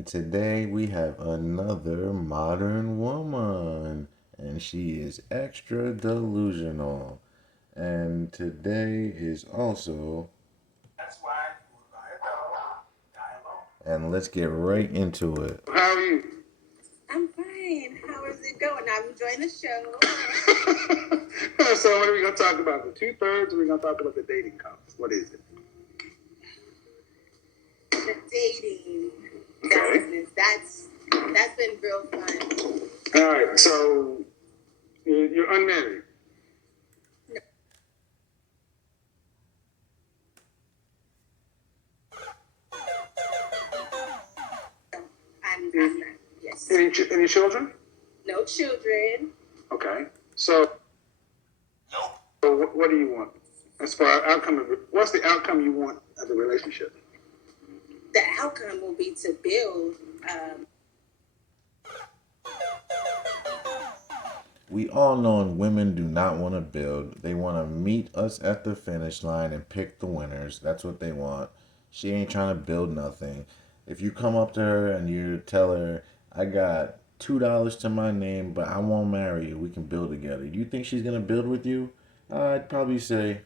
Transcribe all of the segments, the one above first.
And today we have another modern woman, and she is extra delusional. And today is also, and let's get right into it. How are you? I'm fine. How is it going? I'm enjoying the show. So what are we going to talk about? The two-thirds, or are we going to talk about the dating cops? What is it? The dating Okay. business. That's been real fun. All right. So you're unmarried. I'm not. Yes. Any children? No children. Okay. So what do you want? As far as outcome, what's the outcome you want of the relationship? The outcome will be to build. We all know women do not want to build. They want to meet us at the finish line and pick the winners. That's what they want. She ain't trying to build nothing. If you come up to her and you tell her, I got $2 to my name, but I won't marry you, we can build together. Do you think she's going to build with you? I'd probably say,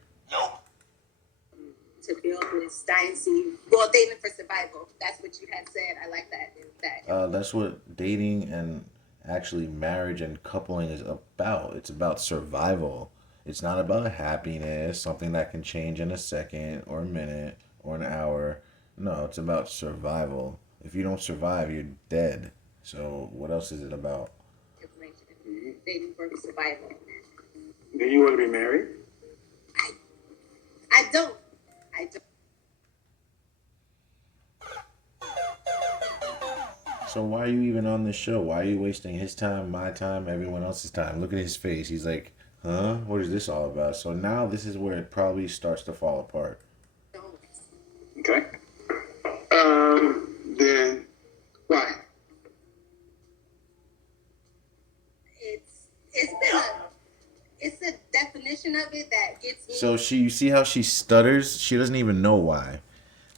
To build this dynasty. Well, dating for survival. That's what you had said. I like that. that's what dating and actually marriage and coupling is about. It's about survival. It's not about happiness, something that can change in a second or a minute or an hour. No, it's about survival. If you don't survive, you're dead. So what else is it about? Information. Dating for survival. Do you want to be married? I don't. I don't. So why are you even on this show? Why are you wasting his time, my time, everyone else's time? Look at his face. He's like, huh? What is this all about? So now this is where it probably starts to fall apart. Don't. Okay. Then why? It's a definition of it that gets me. So you see how she stutters? She doesn't even know why.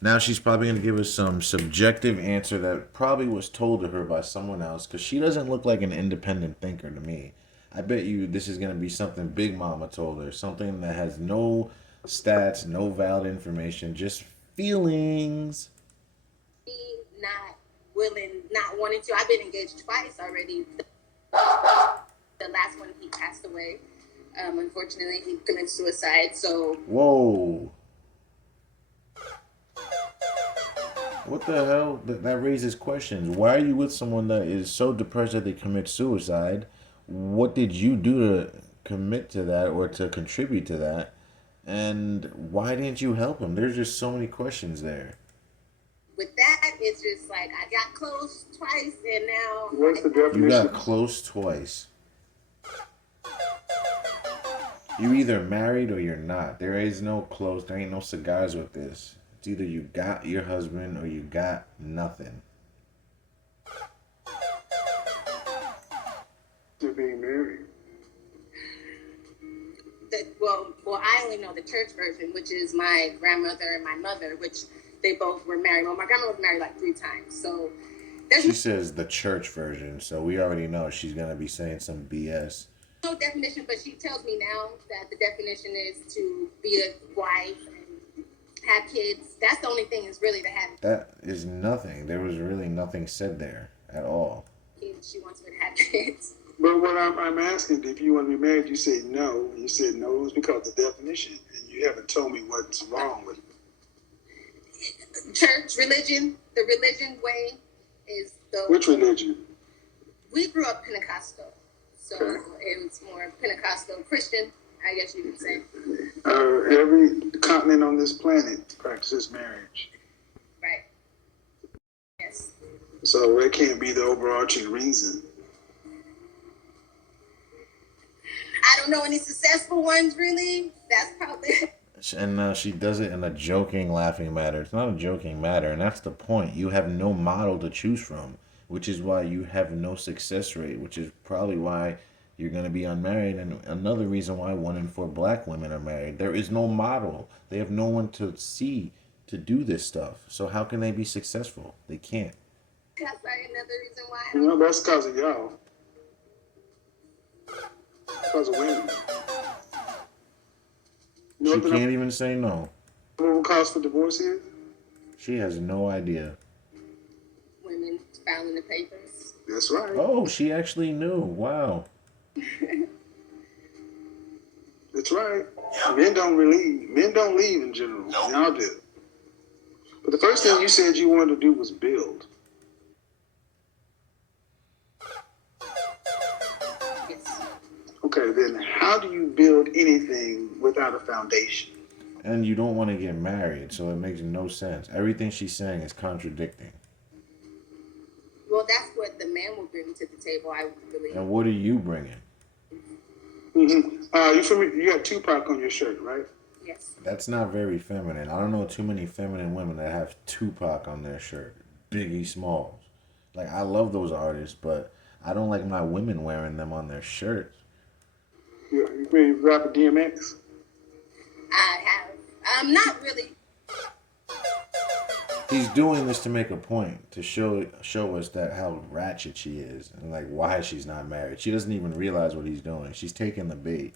Now she's probably going to give us some subjective answer that probably was told to her by someone else because she doesn't look like an independent thinker to me. I bet you this is going to be something Big Mama told her, something that has no stats, no valid information, just feelings. Not willing, not wanting to. I've been engaged twice already. The last one, he passed away. Unfortunately, he committed suicide. So, Whoa. What the hell? That raises questions. Why are you with someone that is so depressed that they commit suicide? What did you do to commit to that or to contribute to that? And why didn't you help him? There's just so many questions there. with that, it's just like I got close twice, and now What's the You definition? got close twice. You either married or you're not. There is no close. There ain't no cigars with this. It's either you got your husband or you got nothing. To being married. well, I only know the church version, which is my grandmother and my mother, which they both were married. Well, my grandma was married like 3 times, so there's She says the church version, so we already know she's gonna be saying some BS. no definition. But she tells me now that the definition is to be a wife and have kids. That's the only thing is really to have That is nothing. There was really nothing said there at all. kids. She wants me to have kids. But what I'm asking, if you want to be married, you say no. You said no, it's because of the definition, and you haven't told me what's wrong with it. Church, religion, the religion way is the. Which religion? We grew up Pentecostal, so Okay. it was more Pentecostal Christian, I guess you could say. Every continent on this planet practices marriage. Right. Yes. So it can't be the overarching reason. I don't know any successful ones really. That's probably. And she does it in a joking, laughing matter. It's not a joking matter, and that's the point. You have no model to choose from, which is why you have no success rate, which is probably why you're going to be unmarried, and another reason why 1 in 4 black women are married. There is no model. They have no one to see to do this stuff. So how can they be successful? They can't. That's like another reason why I You don't. know, that's because of y'all. Because of women. You know She what the can't even say no. number cause for divorce is? She has no idea. Women filing the papers. That's right. Oh, she actually knew. Wow. That's right. Men don't leave. Men don't leave in general. Y'all do. But the first thing you said you wanted to do was build. Yes. Okay, then how do you build anything without a foundation? And you don't want to get married, so it makes no sense. Everything she's saying is contradicting. Well, that's what the man will bring to the table, I believe. And what are you bringing? You got Tupac on your shirt, right? Yes. That's not very feminine. I don't know too many feminine women that have Tupac on their shirt. Biggie Smalls. Like, I love those artists, but I don't like my women wearing them on their shirts. You ready to rap a DMX? I have. Not really. He's doing this to make a point, to show us that how ratchet she is and like why she's not married. She doesn't even realize what he's doing. She's taking the bait.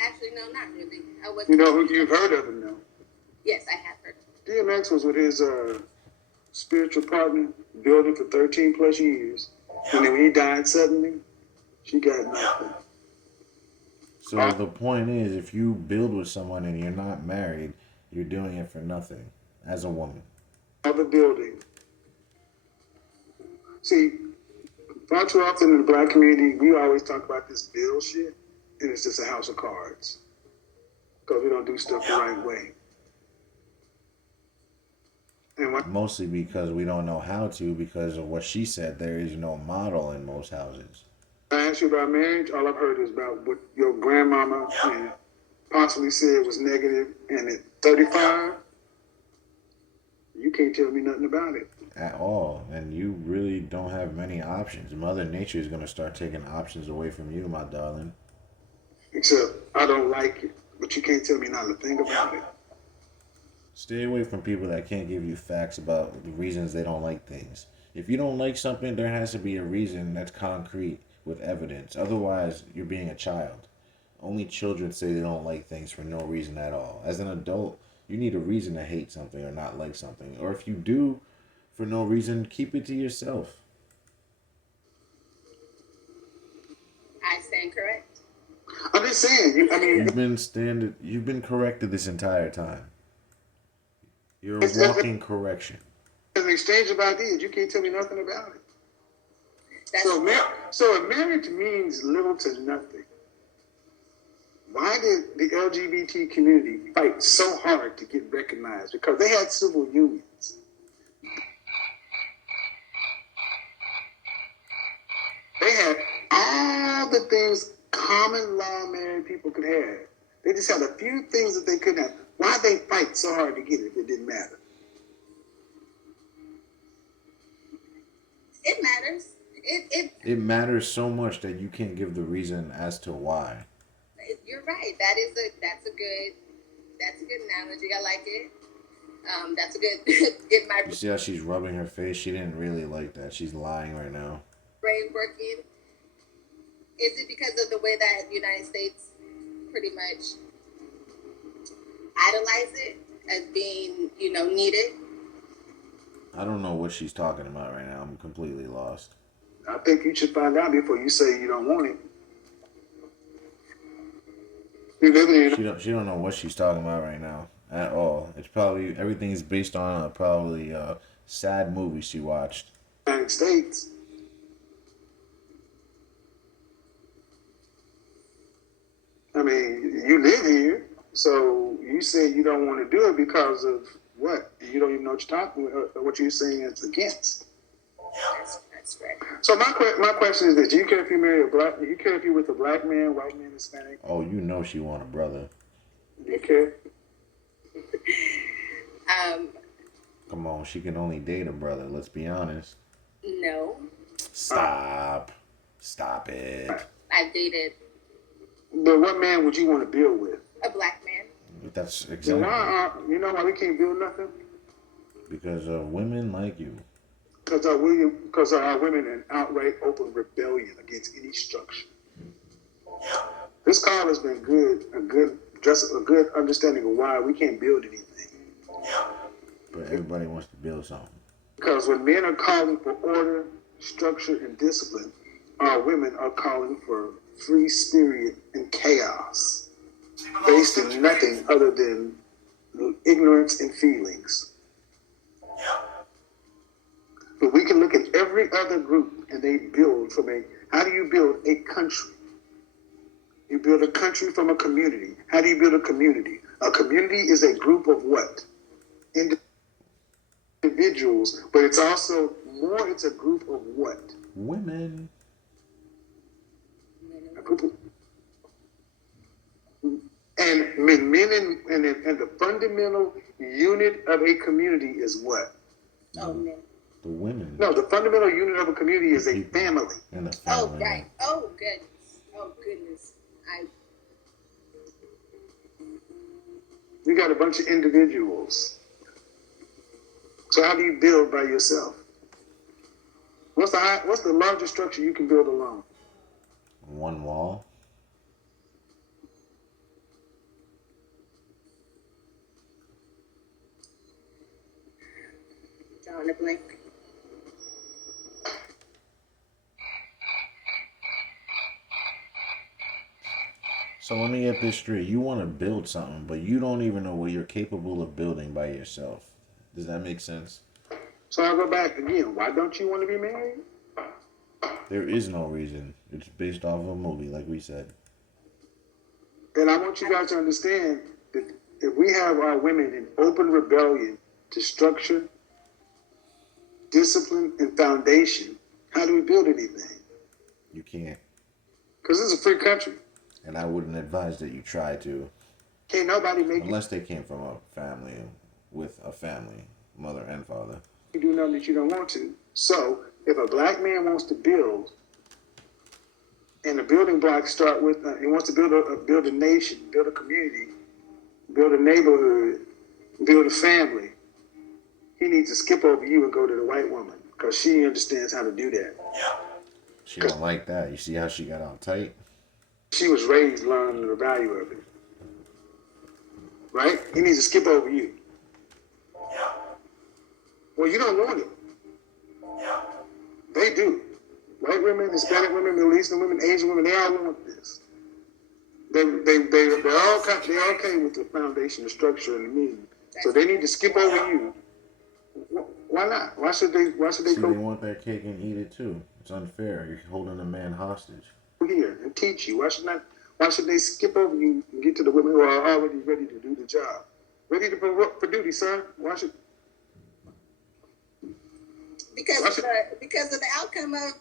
Actually, no, not really. I wasn't. You know, you've heard of him now. Yes, I have heard. DMX was with his spiritual partner, building for 13 plus years. And then when he died suddenly, she got nothing. So the point is, if you build with someone and you're not married, you're doing it for nothing as a woman. Other building. See, far too often in the black community, we always talk about this build shit, and it's just a house of cards. Because we don't do stuff the right way. And when Mostly because we don't know how to, because of what she said, there is no model in most houses. I ask you about marriage, all I've heard is about what your grandmama and possibly said was negative, and at 35, you can't tell me nothing about it. At all. And you really don't have many options. Mother Nature is going to start taking options away from you, my darling. Except I don't like it, but you can't tell me not to think about it. Stay away from people that can't give you facts about the reasons they don't like things. If you don't like something, there has to be a reason that's concrete with evidence. Otherwise, you're being a child. Only children say they don't like things for no reason at all. As an adult, you need a reason to hate something or not like something. Or if you do, for no reason, keep it to yourself. I stand correct. I'm just saying, You've been corrected this entire time. You're a It's- walking correction. an exchange of ideas. You can't tell me nothing about it. That's So if marriage means little to nothing, why did the LGBT community fight so hard to get recognized? Because they had civil unions. They had all the things common law married people could have. They just had a few things that they couldn't have. Why they fight so hard to get it if it didn't matter? it matters. It matters so much that you can't give the reason as to why. You're right. That's a good analogy. I like it. That's a good get my You see how she's rubbing her face? She didn't really like that. She's lying right now. brain working. Is it because of the way that the United States pretty much idolize it as being, needed? I don't know what she's talking about right now. I'm completely lost. I think you should find out before you say you don't want it. You live in She don't know what she's talking about right now at all. It's probably everything's based on a sad movie she watched. the United States. I mean, you live here, so you say you don't want to do it because of what? You don't even know what you're talking about, what you're saying it's against. That's right. So my question is this: do you care if you marry a black? Do you care if you're with a black man, white man, Hispanic? Oh, you know she want a brother. Do you care? Come on, she can only date a brother. Let's be honest. No, Stop it. I've dated But what man would you want to build with? a black man. That's So exactly you know why we can't build nothing? because of women like you. because our women in outright open rebellion against any structure. This call has been just a good understanding of why we can't build anything. But everybody wants to build something. Because when men are calling for order, structure, and discipline, our women are calling for free spirit and chaos, based in nothing other than ignorance and feelings. But we can look at every other group and they build from how do you build a country? You build a country from a community. How do you build a community? A community is a group of what? Individuals, but it's also it's a group of what? Women. A group of, and men and the fundamental unit of a community is what? Oh, men. The women. No, the fundamental unit of a community is a family. And the family. Oh, right. Oh, goodness. Oh, goodness. You got a bunch of individuals. So how do you build by yourself? What's the largest structure you can build alone? One wall. Drawing a blank. So let me get this straight. You want to build something, but you don't even know what you're capable of building by yourself. Does that make sense? So I'll go back again. Why don't you want to be married? There is no reason. It's based off of a movie, like we said. And I want you guys to understand that if we have our women in open rebellion to structure, discipline, and foundation, how do we build anything? You can't. Because this is a free country. And I wouldn't advise that you try to. Can't nobody make Unless they came from a family with a family, mother and father. you do nothing that you don't want to. So if a black man wants to build, and the building blocks start with, he wants to build a nation, build a community, build a neighborhood, build a family, he needs to skip over you and go to the white woman because she understands how to do that. She don't like that. You see how she got all tight? She was raised learning the value of it. Right? He needs to skip over you. Well, you don't want it. They do. White women, Hispanic women, Middle Eastern women, Asian women, they all want this. They're okay with the foundation, the structure, and the meaning. So they need to skip over you. Why not? Why should they See, go they want their cake and eat it too. It's unfair. You're holding a man hostage. here and teach you? Why should they skip over you and get to the women who are already ready to do the job? Ready to for duty, sir? Why should Because of the outcome of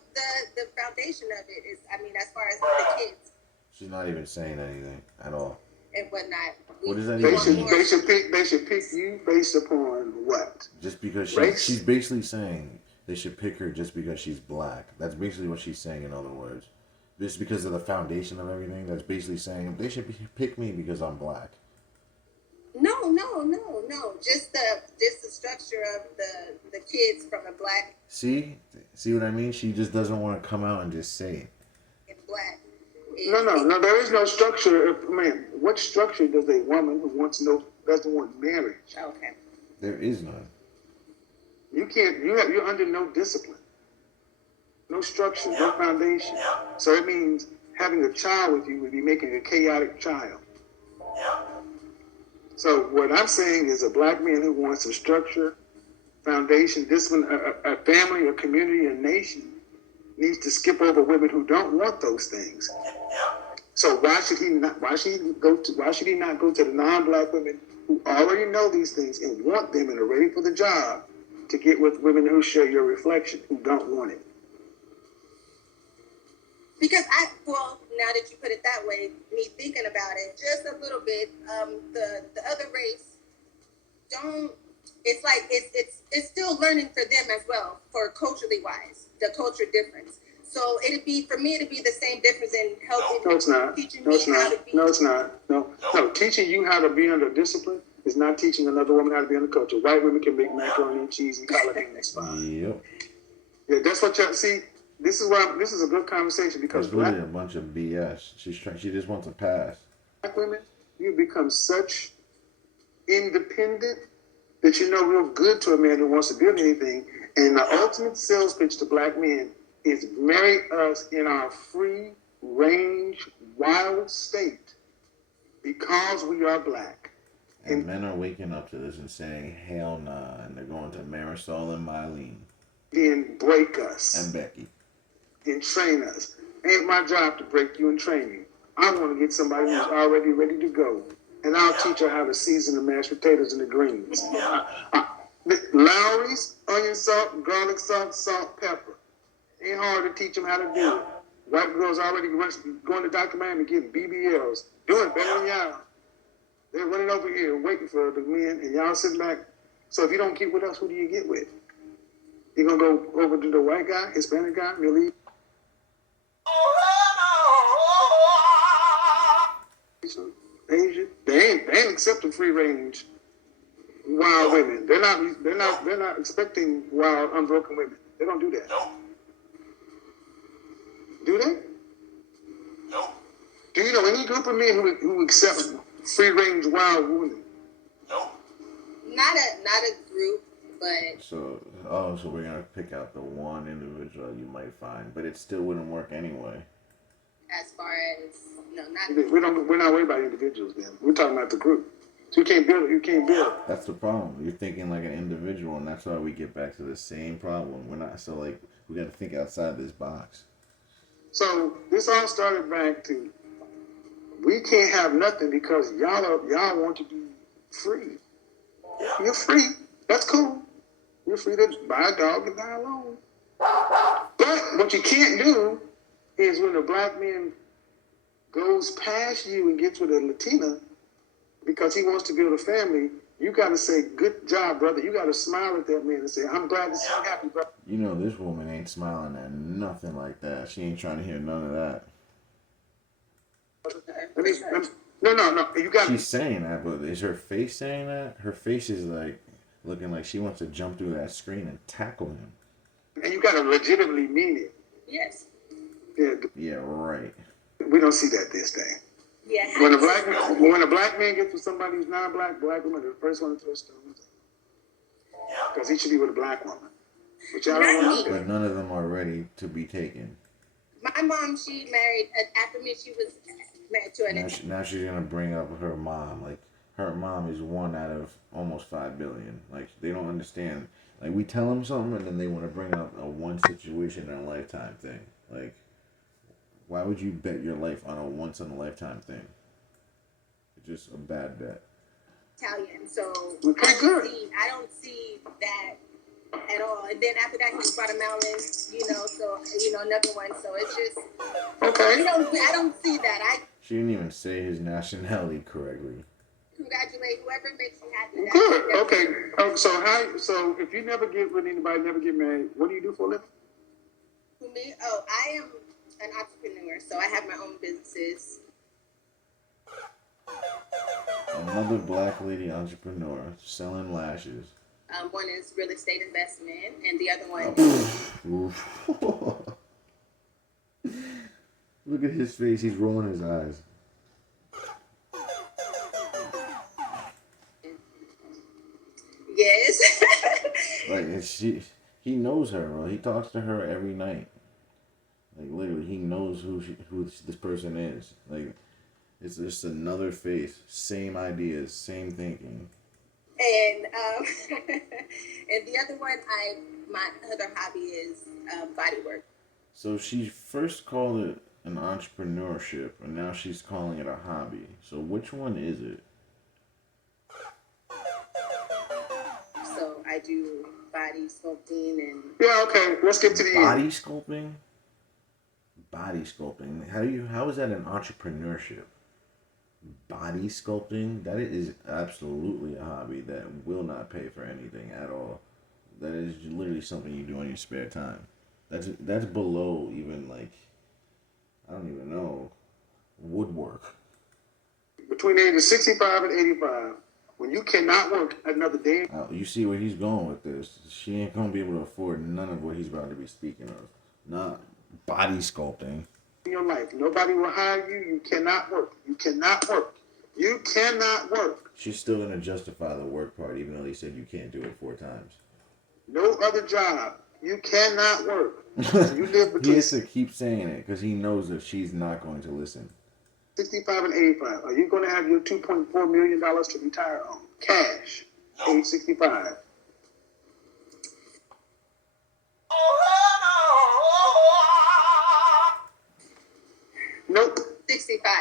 the foundation of it is, I mean, as far as the kids She's not even saying anything at all. and whatnot. What does that they even mean? they should pick you based upon what? Just because Race? she's basically saying they should pick her just because she's black. That's basically what she's saying, in other words. Just because of the foundation of everything, that's basically saying they should pick me because I'm black. No. Just the structure of the kids from a black See what I mean? She just doesn't want to come out and just say it. and black. No. There is no structure. What structure does a woman who doesn't want marriage? Okay. There is none. You can't. You're under no discipline, no structure, no foundation. So it means having a child with you would be making a chaotic child. So what I'm saying is a black man who wants a structure, foundation, discipline, a family, a community, a nation needs to skip over women who don't want those things. So why should he not go to the non-black women who already know these things and want them and are ready for the job to get with women who share your reflection, who don't want it? Because now that you put it that way, me thinking about it just a little bit, the other race it's like it's still learning for them as well, for culturally wise, the culture difference. So it'd be the same difference in helping. No, it's not. Teaching No, it's me how not. to be. No, it's not. No. Teaching you how to be under discipline is not teaching another woman how to be under culture. White women can make macaroni and cheese and collard greens. It's fine. Yep. Yeah, that's what y'all see. This is why this is a good conversation because That's literally a bunch of BS. She just wants a pass. black women, you become such independent that you know real good to a man who wants to build anything. And the ultimate sales pitch to black men is marry us in our free range, wild state because we are black. And men are waking up to this and saying, hell nah, and they're going to Marisol and Mylene. Then break us. And Becky. And train us. Ain't my job to break you and train you. I want to get somebody who's already ready to go. And I'll teach her how to season the mashed potatoes and the greens. Lowry's, onion salt, garlic salt, salt, pepper. Ain't hard to teach them how to do it. White girls already going to Dr. Miami getting BBLs. Doing better than y'all. They're running over here waiting for the men, and y'all sitting back. So if you don't get with us, who do you get with? You gonna go over to the white guy, Hispanic guy, Middle East? Asian? They ain't accepting free range wild women. They're not expecting wild, unbroken women. They don't do that. No. Do they? No. Do you know any group of men who accept free range wild women? No. Not a group, but So we're gonna pick out the one individual you might find, but it still wouldn't work anyway. as far as not. We're not worried about individuals. Then we're talking about the group. So you can't build it. You can't build. That's the problem. You're thinking like an individual, and that's why we get back to the same problem. We're not we got to think outside this box. So this all started back to we can't have nothing because y'all want to be free. You're free. That's cool. You're free to buy a dog and die alone. But what you can't do is when a black man goes past you and gets with a Latina because he wants to build a family, you got to say, good job, brother. You got to smile at that man and say, I'm glad to see you happy, brother. You know, this woman ain't smiling at nothing like that. She ain't trying to hear none of that. No. You got. She's saying that, but is her face saying that? Her face is like looking like she wants to jump through that screen and tackle him. And you got to legitimately mean it. Yes. Yeah, right. We don't see that this day. Yeah. When a black man gets with somebody who's non-black, black woman, the first one to touch them, because he should be with a black woman. But y'all don't want to do But that. none of them are ready to be taken. My mom, she married after me. She was married to an. Now she's gonna bring up her mom. Like her mom is one out of almost 5 billion. Like they don't understand. Like we tell them something and then they want to bring up a one situation in a lifetime thing. Like why would you bet your life on a once in a lifetime thing? It's just a bad bet. Italian, so Okay, good. I don't see that at all. And then after that, he was Guatemalan, so another one. So it's just Okay. I don't see that. She didn't even say his nationality correctly. Congratulate whoever makes you happy. Good. Okay. So if you never get with anybody, never get married, what do you do for a living? For me, I am an entrepreneur, so I have my own businesses. Another black lady entrepreneur selling lashes. One is real estate investment, and the other one. Look at his face. He's rolling his eyes. Yes. Like he knows her, bro. He talks to her every night. Like literally, he knows who this person is. Like it's just another face, same ideas, same thinking. And and the other one, my other hobby is body work. So she first called it an entrepreneurship, and now she's calling it a hobby. So which one is it? So I do body sculpting and. Yeah. Okay. Let's get to the Body end. sculpting? Body sculpting. How is that an entrepreneurship? Body sculpting? That is absolutely a hobby that will not pay for anything at all. That is literally something you do in your spare time. That's below even like I don't even know woodwork. Between the ages of 65 and 85, when you cannot work another day You see where he's going with this. She ain't gonna be able to afford none of what he's about to be speaking of. Not body sculpting. in your life, nobody will hire you. You cannot work. You cannot work. You cannot work. She's still gonna justify the work part, even though they said you can't do it 4 times. No other job. You cannot work. You live He between has to keep saying it because he knows that she's not going to listen. 65 and 85. Are you going to have your $2.4 million to retire on? Cash. Age 65. Nope. 65.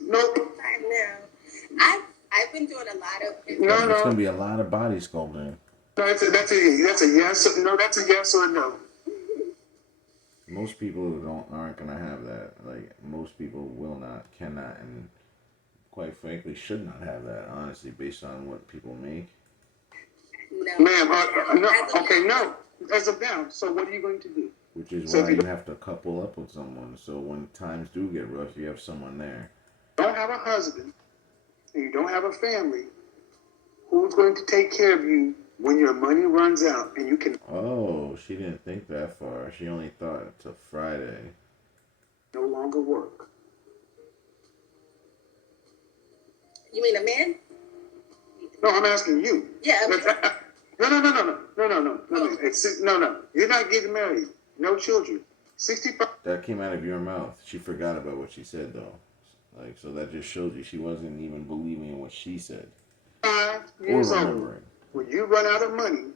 Nope. I know. I've been doing a lot of. No, It's gonna no. be a lot of body sculpting. No, that's a yes. No, that's a yes or a no. Most people aren't gonna have that. Like most people will not, cannot, and quite frankly should not have that. Honestly, based on what people make. No. Ma'am, no. Okay, no. As of now. So what are you going to do? Which is So why if you you have to couple up with someone. So when times do get rough, you have someone there. don't have a husband and you don't have a family, who's going to take care of you when your money runs out and you can Oh, she didn't think that far. She only thought to Friday. no longer work? You mean a man? No, I'm asking you. Yeah. No. No. You're not getting married. No children. 65 That came out of your mouth. She forgot about what she said though. Like so that just shows you she wasn't even believing in what she said. Or years old. remembering. When you run out of money,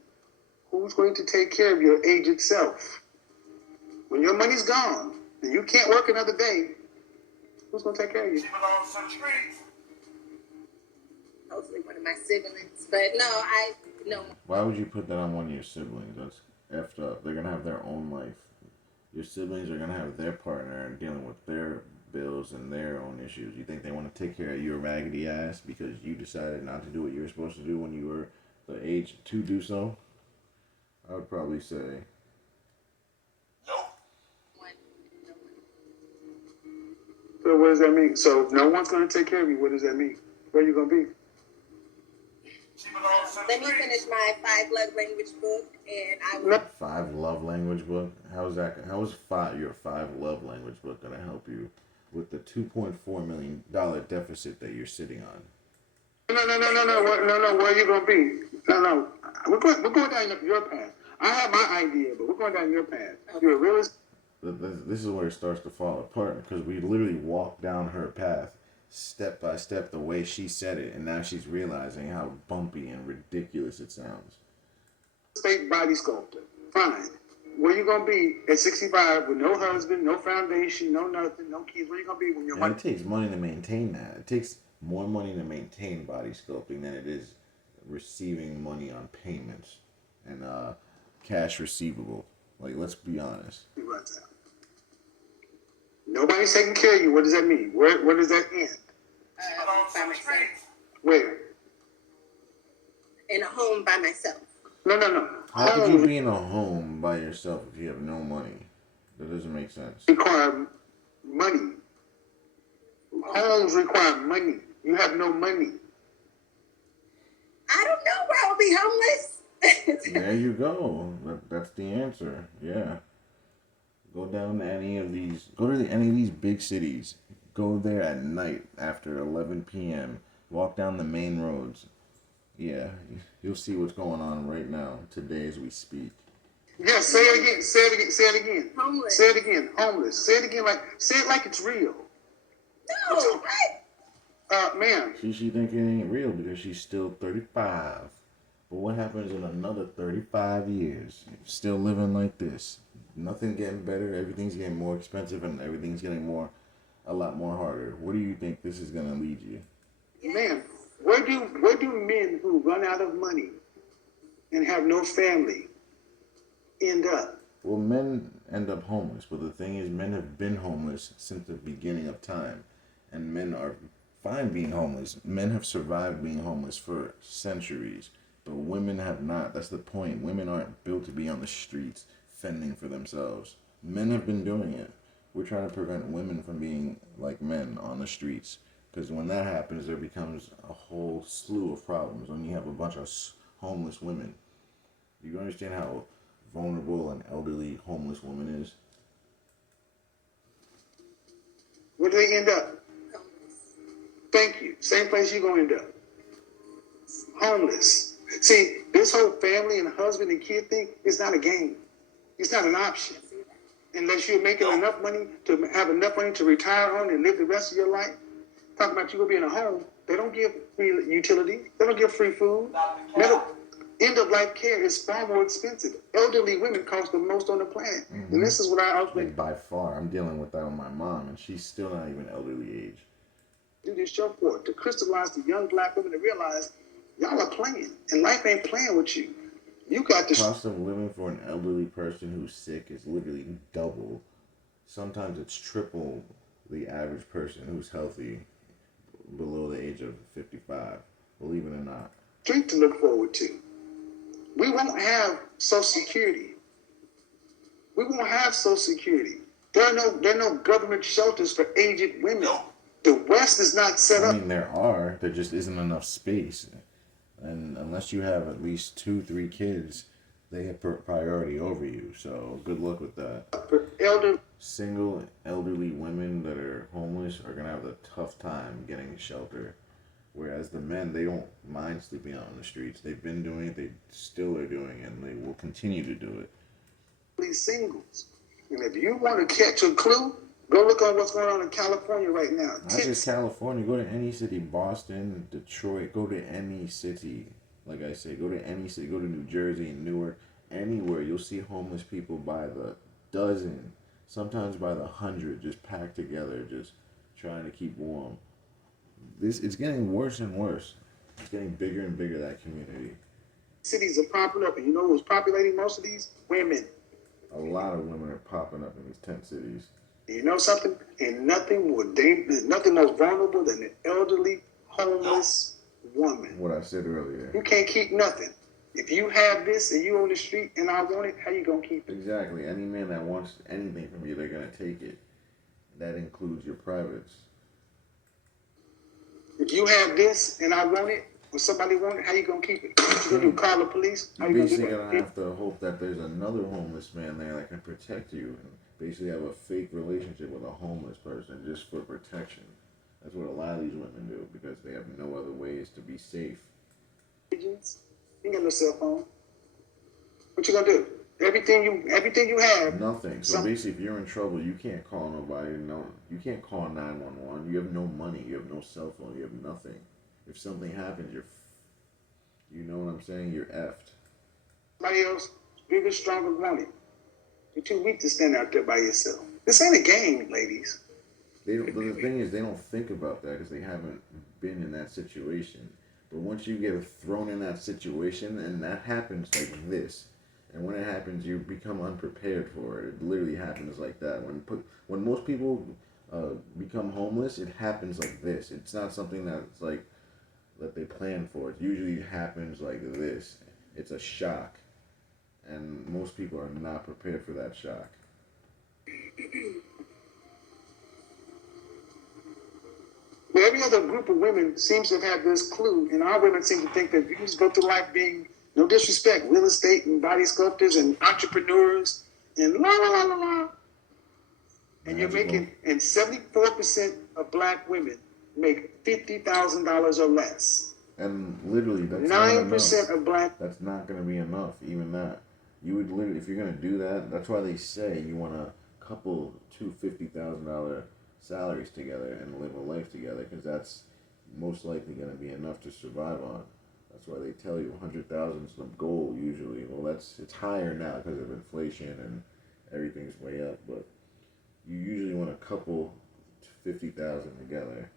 who's going to take care of your aged self? When your money's gone and you can't work another day, who's going to take care of you? She belongs to the streets. Hopefully one of my siblings, but no. Why would you put that on one of your siblings? That's effed up. They're gonna have their own life. Your siblings are gonna have their partner and dealing with their bills and their own issues. You think they want to take care of your raggedy ass because you decided not to do what you were supposed to do when you were the age to do so? I would probably say Nope. No. So what does that mean? So if no one's going to take care of you, what does that mean? Where are you going to be? She belongs to the Let me streets. finish my 5 love language book, and I will. 5 love language book. How is your 5 love language book gonna help you with the $2.4 million deficit that you're sitting on? No. Where are you going to be? No. We're going down your path. I have my idea, but we're going down your path. You're a realist. This is where it starts to fall apart because we literally walked down her path step by step the way she said it, and now she's realizing how bumpy and ridiculous it sounds. State body sculptor. Fine. Where you going to be at 65 with no husband, no foundation, no nothing, no kids? Where you going to be when you're And it takes money to maintain that. It takes more money to maintain body sculpting than it is receiving money on payments and cash receivable. Like, let's be honest. runs out? Nobody's taking care of you. What does that mean? Where does that end? She belongs By to the myself. streets. Where? In a home by myself. No. How could you be in a home by yourself if you have no money? That doesn't make sense. Require money. Homes require money. You have no money. I don't know where I'll be homeless. There you go. That's the answer. Yeah. Go down to any of these. Go to any of these big cities. Go there at night after 11 p.m. Walk down the main roads. Yeah, you'll see what's going on right now, today as we speak. Yes, say it again. Say it again. Homeless. Say it again. Homeless. Say it again. Say it like it's real. No, what? Ma'am. She think it ain't real because she's still 35. But what happens in another 35 years? Still living like this. Nothing getting better. Everything's getting more expensive and everything's getting a lot more harder. Where do you think this is going to lead you? Ma'am, where do men who run out of money and have no family end up? Well, men end up homeless, but the thing is, men have been homeless since the beginning of time, and men are fine being homeless. Men have survived being homeless for centuries, but women have not. That's the point. Women aren't built to be on the streets fending for themselves. Men have been doing it. We're trying to prevent women from being like men on the streets, Because when that happens, there becomes a whole slew of problems. When you have a bunch of homeless women, you understand how vulnerable an elderly homeless woman is? Where do they end up? Homeless. Thank you. Same place you're going to end up. Homeless. See, this whole family and husband and kid thing is not a game. It's not an option. See that? Unless you're making enough money to have enough money to retire on and live the rest of your life. Talking about you gonna be in a home, they don't give free utilities. They don't give free food. End of life care is far more expensive. Elderly women cost the most on the planet, and this is what I always Like by far, I'm dealing with that with my mom, and she's still not even elderly age. do this show for, to crystallize the young black women to realize y'all are playing, and life ain't playing with you. You got to. Cost of living for an elderly person who's sick is literally double. Sometimes it's triple the average person who's healthy below the age of 55. Believe it or not. Street to look forward to. We won't have Social Security. We won't have Social Security. There are no government shelters for aged women. The West is not set I up. mean, there just isn't enough space. And unless you have at least 2, 3 kids, they have priority over you. So good luck with that. For elder. Single elderly women that are homeless are going to have a tough time getting shelter. Whereas the men, they don't mind sleeping out on the streets. They've been doing it, they still are doing it, and they will continue to do it. These singles. And if you want to catch a clue, go look on what's going on in California right now. Not just California, go to any city, Boston, Detroit, go to any city. Like I say, go to any city, go to New Jersey, Newark, anywhere. You'll see homeless people by the dozen, sometimes by the 100, just packed together, just trying to keep warm. It's getting worse and worse. It's getting bigger and bigger, that community. Cities are popping up, and you know who's populating most of these? Women. A lot of women are popping up in these tent cities. And you know something? And nothing more dangerous, nothing more vulnerable than an elderly, homeless woman. What I said earlier. You can't keep nothing. If you have this and you on the street and I want it, how you gonna keep it? Exactly. Any man that wants anything from you, they're gonna take it. That includes your privates. If you have this and I want it, or somebody want it, how you gonna keep it? What you gonna do? Call the police? How You're you gonna do basically that? gonna have to hope that there's another homeless man there that can protect you, and basically have a fake relationship with a homeless person just for protection. That's what a lot of these women do because they have no other ways to be safe. Agents? You ain't got no cell phone. What you gonna do? Everything you have. Nothing. So basically, if you're in trouble, you can't call nobody. No, you can't call 911. You have no money. You have no cell phone. You have nothing. If something happens, you know what I'm saying? You're effed. Somebody else, bigger, stronger, wanted. You're too weak to stand out there by yourself. This ain't a game, ladies. They don't. The thing is, they don't think about that because they haven't been in that situation. But once you get thrown in that situation, and that happens like this, and when it happens, you become unprepared for it. It literally happens like that. When most people become homeless, it happens like this. It's not something that's like that they plan for. It usually happens like this. It's a shock, and most people are not prepared for that shock. But every other group of women seems to have had this clue, and our women seem to think that you just go through life being, no disrespect, real estate and body sculptors and entrepreneurs and la la la la la. And you're making, and 74% of black women make $50,000 or less. And literally, that's 9% of black. That's not going to be enough. Even that, you would literally, if you're going to do that, that's why they say you want to couple two $50,000 salaries together and live a life together, because that's most likely going to be enough to survive on. That's why they tell you 100,000 is the goal usually. Well, it's higher now because of inflation and everything's way up, but you usually want to couple 50,000 together,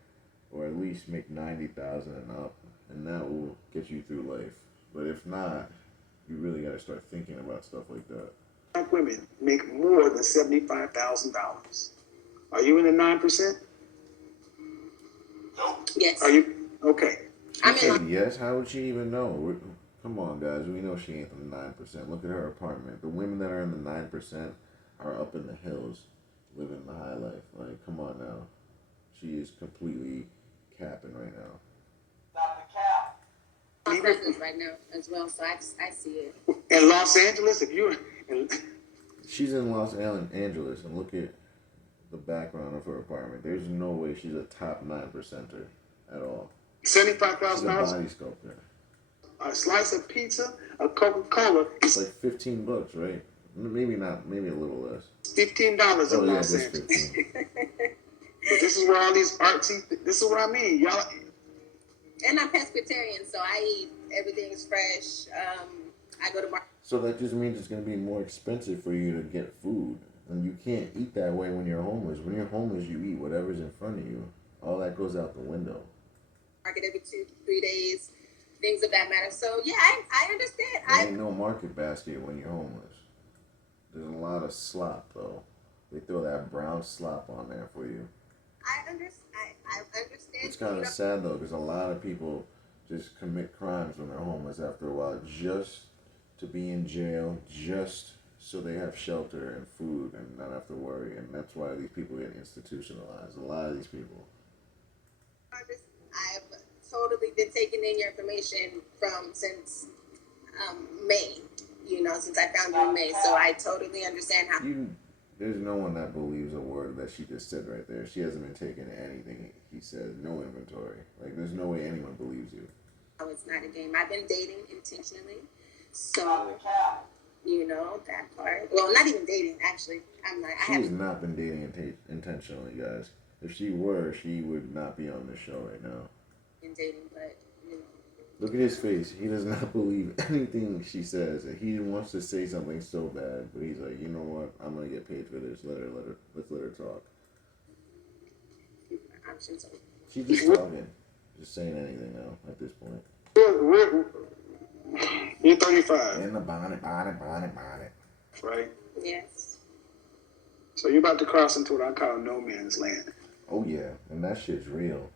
or at least make 90,000 and up, and that will get you through life. But if not, you really got to start thinking about stuff like that. Black women make more than $75,000. Are you in the 9%? Yes. Are you okay? I'm in Said yes. How would she even know? Come on, guys. We know she ain't the 9%. Look at her apartment. The women that are in the 9% are up in the hills, living the high life. Like, come on now. She is completely capping right now. Stop the cap. Los Angeles right now as well, so I see it. In Los Angeles, if you She's in Los Angeles, and look at the background of her apartment. There's no way she's a top 9%er at all. $75,000, She's a body sculptor. a slice of pizza, a Coca-Cola It's is like $15, right? Maybe not. Maybe a little less. $15 Oh in yeah, Los just Angeles. 15. But this is where all these artsy. This is what I mean, y'all. And I'm pescatarian, so I eat everything's fresh. I go to market. So that just means it's gonna be more expensive for you to get food, and you can't eat that way when you're homeless. When you're homeless, you eat whatever's in front of you. All that goes out the window. Market every 2-3 days, things of that matter. So yeah, I understand. There ain't no market basket when you're homeless. There's a lot of slop though. They throw that brown slop on there for you. I understand. I understand. It's kind of sad though, because a lot of people just commit crimes when they're homeless after a while, just to be in jail, just so they have shelter and food and not have to worry. And that's why these people get institutionalized. A lot of these people. I've totally been taking in your information from since May. Since I found you in May, so I totally understand how. There's no one that believes a word that she just said right there. She hasn't been taking anything he said. No inventory. Like, there's no way anyone believes you. Oh, it's not a game. I've been dating intentionally, so that part. Well, not even dating actually. I'm not. I She has haven't not been dating intentionally, guys. If she were, she would not be on this show right now. been dating, but Look at his face. He does not believe anything she says. He wants to say something so bad, but he's like, you know what? I'm gonna get paid for this. Let's let her talk. options are. She's just talking, just saying anything now at this point. You're 35, In the bonnet. right? Yes. So you're about to cross into what I call no man's land. Oh yeah, and that shit's real.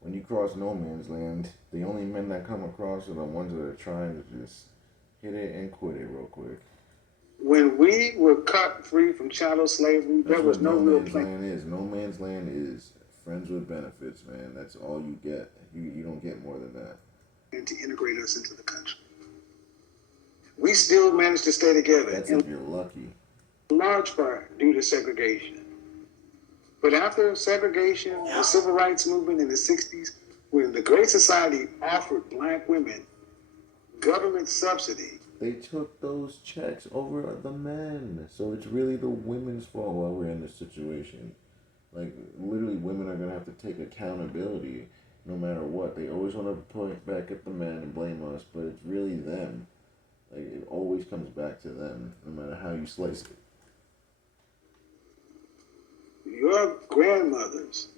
When you cross no man's land, the only men that come across are the ones that are trying to just hit it and quit it real quick. When we were cut free from chattel slavery, That's there was what no no real man's plan. land is. No man's land is friends with benefits, man. That's all you get. You don't get more than that. And to integrate us into the country. We still managed to stay together, That's in if you're lucky. large part due to segregation. But after segregation, the civil rights movement in the 60s, when the Great Society offered black women government subsidy, They took those checks over the men. So it's really the women's fault while we're in this situation. Like, literally, women are going to have to take accountability no matter what. They always want to point back at the men and blame us, but it's really them. Like, it always comes back to them, no matter how you slice it. your grandmothers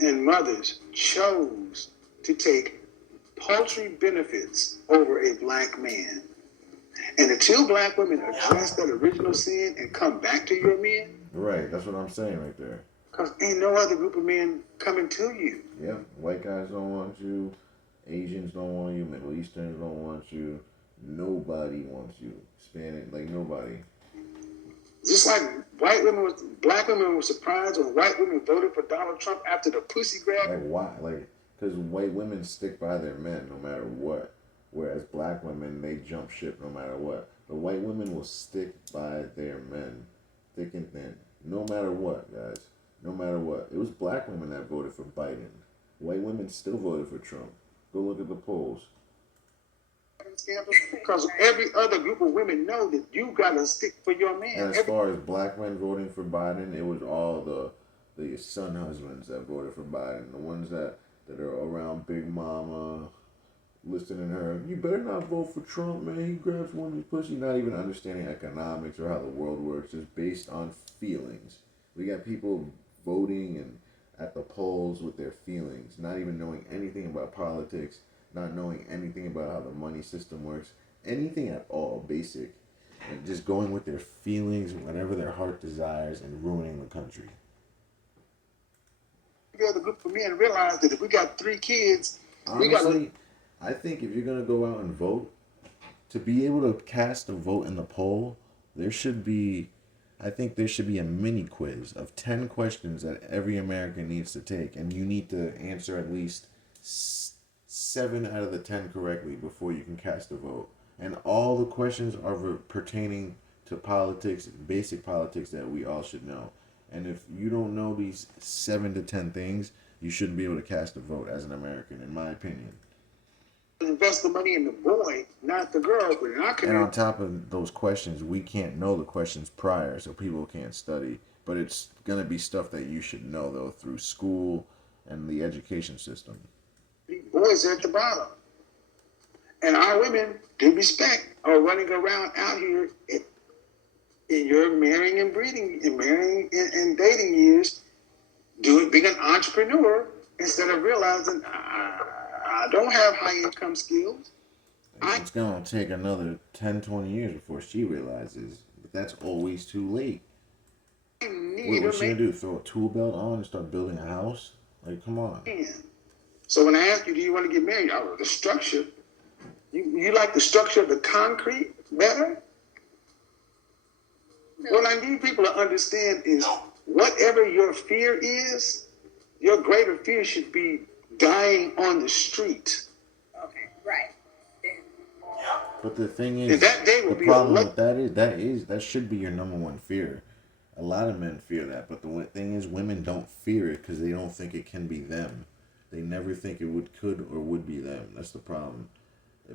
and mothers chose to take paltry benefits over a black man. And until black women address that original sin and come back to your men, Right, that's what I'm saying right there. because ain't no other group of men coming to you. Yep, white guys don't want you, Asians don't want you, Middle Easterns don't want you, nobody wants you. Hispanic, like nobody. Just like black women were surprised when white women voted for Donald Trump after the pussy grab. Like why? Like, because white women stick by their men no matter what, whereas black women, they jump ship no matter what. The white women will stick by their men, thick and thin, no matter what, guys. No matter what. It was black women that voted for Biden. White women still voted for Trump. Go look at the polls. Because every other group of women know that you gotta stick for your man. And as far as black men voting for Biden, it was all the son husbands that voted for Biden. The ones that are around Big Mama, listening to her. You better not vote for Trump, man. He grabs women's pussy. Not even understanding economics or how the world works. Just based on feelings. We got people voting and at the polls with their feelings, not even knowing anything about politics, not knowing anything about how the money system works, anything at all, basic, and just going with their feelings, whatever their heart desires, and ruining the country. The other group of men realize that if we got 3 kids, we Honestly, gotta. I think if you're gonna go out and vote, to be able to cast a vote in the poll, there should be I think there should be a mini quiz of 10 questions that every American needs to take, and you need to answer at least 7 out of the 10 correctly before you can cast a vote. And all the questions are pertaining to politics, basic politics that we all should know. And if you don't know these 7 to 10 things, you shouldn't be able to cast a vote as an American, in my opinion. Invest the money in the boy, not the girl. But in our And community, on top of those questions, we can't know the questions prior, so people can't study. But it's gonna be stuff that you should know though through school and the education system. boys are at the bottom. And our women, due respect, are running around out here in your marrying and breeding and marrying and dating years, being an entrepreneur instead of realizing I don't have high income skills. It's gonna take another 10, 20 years before she realizes, but that's always too late. I need What's a she gonna man. do? Throw a tool belt on and start building a house? Like, come on. So when I ask you, do you want to get married? Oh, the structure. You like the structure of the concrete better? No. What I need people to understand is whatever your fear is, your greater fear should be dying on the street. Okay, right. Then, But the thing is, And that day will the be problem a with that should be your number one fear. A lot of men fear that, but the thing is, women don't fear it because they don't think it can be them. They never think it could or would be them. That's the problem.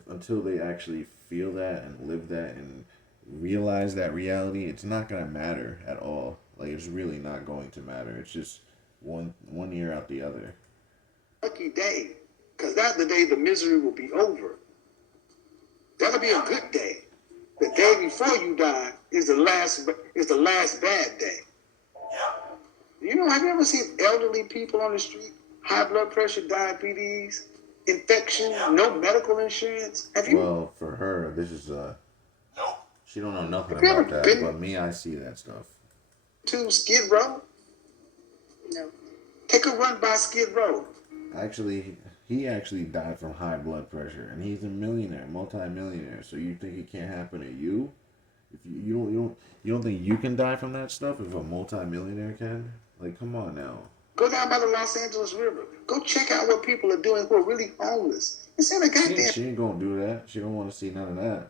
Until they actually feel that and live that and realize that reality, it's not gonna matter at all. Like, it's really not going to matter. It's just one year out the other. lucky day, because that's the day the misery will be over. That'll be a good day. The day before you die is the last bad day. You know, have you ever seen elderly people on the street, high blood pressure, diabetes, infection, no medical insurance? Have you? Well, for her, this is she don't know nothing Have you ever about that. been- But me, I see that stuff. To Skid Row? no. Take a run by Skid Row. Actually, he actually died from high blood pressure, and he's a millionaire, multi-millionaire. So you think it can't happen to you? If you don't think you can die from that stuff if a multi-millionaire can? Like, come on now. Go down by the Los Angeles River. Go check out what people are doing who are really homeless. Instead of goddamn She ain't gonna do that. She don't want to see none of that.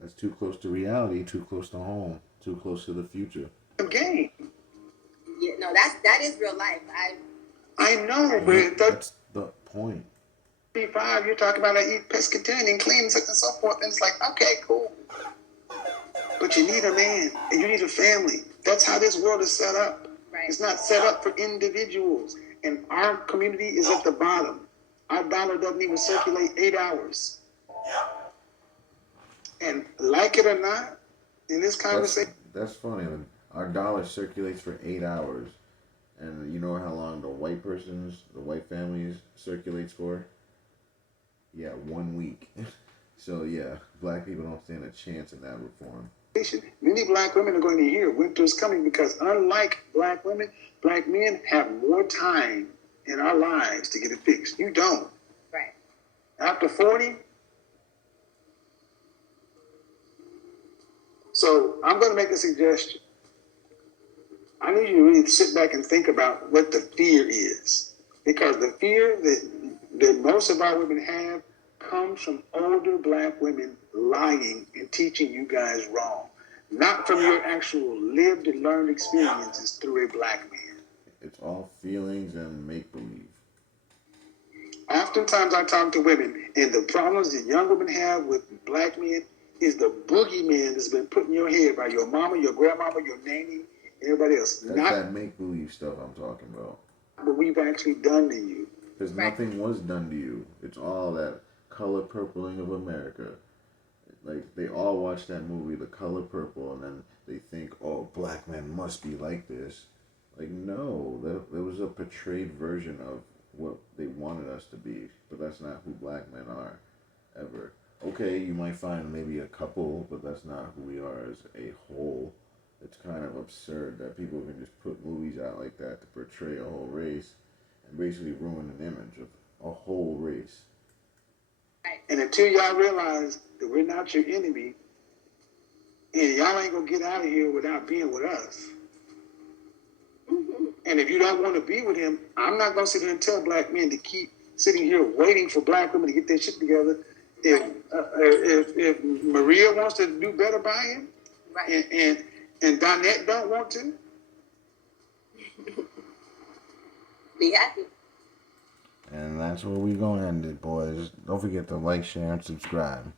That's too close to reality, too close to home, too close to the future. game. Yeah, no, that is real life. I know, but at That's the point. 35, you're talking about I eat pescatarian and clean and so forth, and it's like, okay, cool. But you need a man and you need a family. That's how this world is set up. Right. It's not set up for individuals. And our community is at the bottom. Our dollar doesn't even circulate 8 hours. And like it or not, in this conversation, That's funny. Our dollar circulates for 8 hours. And you know how long the white families circulates for? Yeah, 1 week. So yeah, black people don't stand a chance in that reform. many black women are going to hear winter's coming because unlike black women, black men have more time in our lives to get it fixed. You don't. Right. After 40, so I'm going to make a suggestion. I need you to really sit back and think about what the fear is. Because the fear that most of our women have comes from older black women lying and teaching you guys wrong. Not from your actual lived and learned experiences through a black man. It's all feelings and make-believe. Oftentimes I talk to women, and the problems that young women have with black men is the boogeyman that's been put in your head by your mama, your grandmama, your nanny, everybody else. That's Not that make-believe stuff I'm talking about. what we've actually done to you. Because Right. nothing was done to you. It's all that color purpling of America. Like, they all watch that movie, The Color Purple, and then they think, oh, black men must be like this. Like, no, that was a portrayed version of what they wanted us to be. But that's not who black men are, ever. Okay, you might find maybe a couple, but that's not who we are as a whole. It's kind of absurd that people can just put movies out like that to portray a whole race and basically ruin an image of a whole race. And until y'all realize that we're not your enemy, And y'all ain't gonna get out of here without being with us. And if you don't want to be with him, I'm not gonna sit here and tell black men to keep sitting here waiting for black women to get their shit together. If Maria wants to do better by him, Right. and Donette don't want to, Be happy. And that's where we gonna end it, boys. Don't forget to like, share, and subscribe.